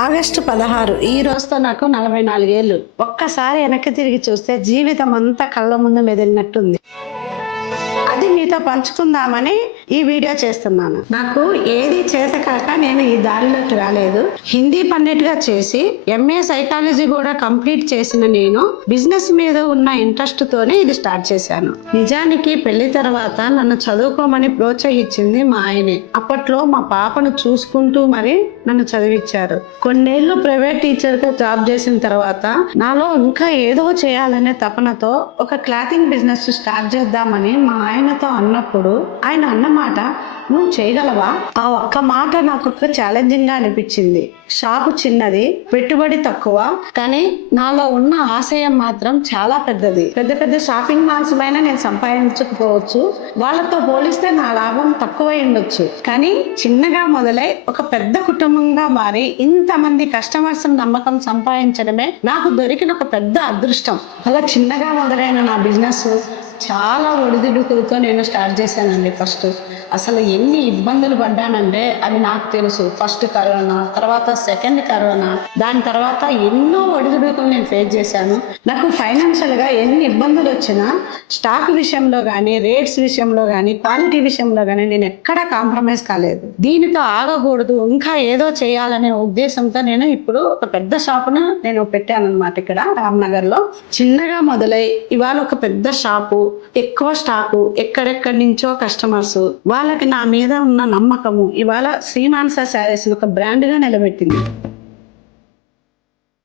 August 16 ఈ రోజుతో నాకు 44 ఏళ్ళు. ఒక్కసారి వెనక్కి తిరిగి చూస్తే జీవితం అంతా కళ్ళ ముందు మెదిలినట్టుంది. అది మీతో పంచుకుందామని ఈ వీడియో చేస్తున్నాను. నాకు ఏది చేతకాక నేను ఈ దారిలోకి రాలేదు. హిందీ పండిట్గా చేసి ఎంఏ సైకాలజీ కూడా కంప్లీట్ చేసిన నేను బిజినెస్ మీద ఉన్న ఇంట్రెస్ట్ తోనే ఇది స్టార్ట్ చేశాను. నిజానికి పెళ్లి తర్వాత నన్ను చదువుకోమని ప్రోత్సహించింది మా ఆయనే. అప్పట్లో మా పాపను చూసుకుంటూ మరి నన్ను చదివించారు. కొన్నేళ్లు ప్రైవేట్ టీచర్ గా జాబ్ చేసిన తర్వాత నాలో ఇంకా ఏదో చేయాలనే తపనతో ఒక క్లాతింగ్ బిజినెస్ స్టార్ట్ చేద్దామని మా ఆయనతో అన్నప్పుడు ఆయన అన్నమాట, నువ్వు చేయగలవా? ఆ ఒక్క మాట నాకు ఛాలెంజింగ్ గా అనిపించింది. షాపు చిన్నది, పెట్టుబడి తక్కువ, కానీ నాలో ఉన్న ఆశయం మాత్రం చాలా పెద్దది. పెద్ద పెద్ద షాపింగ్ మాల్స్ పైన నేను సంపాదించకపోవచ్చు, వాళ్ళతో పోలిస్తే నా లాభం తక్కువై ఉండొచ్చు, కానీ చిన్నగా మొదలై ఒక పెద్ద కుటుంబంగా మారి ఇంతమంది కస్టమర్స్ నమ్మకం సంపాదించడమే నాకు దొరికిన ఒక పెద్ద అదృష్టం. అలా చిన్నగా మొదలైన నా బిజినెస్ చాలా ఒడిదుడుకులతో నేను స్టార్ట్ చేశానండి. ఫస్ట్ అసలు ఎన్ని ఇబ్బందులు పడ్డానంటే అది నాకు తెలుసు. ఫస్ట్ కరోనా, తర్వాత సెకండ్ కరోనా, దాని తర్వాత ఎన్నో ఒడిదుడుకులు నేను ఫేస్ చేశాను. నాకు ఫైనాన్షియల్ గా ఎన్ని ఇబ్బందులు వచ్చినా స్టాక్ విషయంలో కానీ, రేట్స్ విషయంలో కానీ, క్వాలిటీ విషయంలో కానీ నేను ఎక్కడా కాంప్రమైజ్ కాలేదు. దీనితో ఆగకూడదు, ఇంకా ఏదో చేయాలనే ఉద్దేశంతో నేను ఇప్పుడు ఒక పెద్ద షాపును నేను పెట్టాను అనమాట. ఇక్కడ రామ్నగర్ లో చిన్నగా మొదలై ఇవాళ ఒక పెద్ద షాపు, ఎక్కువ స్టాకు, ఎక్కడెక్కడి నుంచో కస్టమర్స్, వాళ్ళకి నా మీద ఉన్న నమ్మకము ఇవాళ శ్రీమానస శారీస్ ఒక బ్రాండ్ గా నిలబెట్టింది.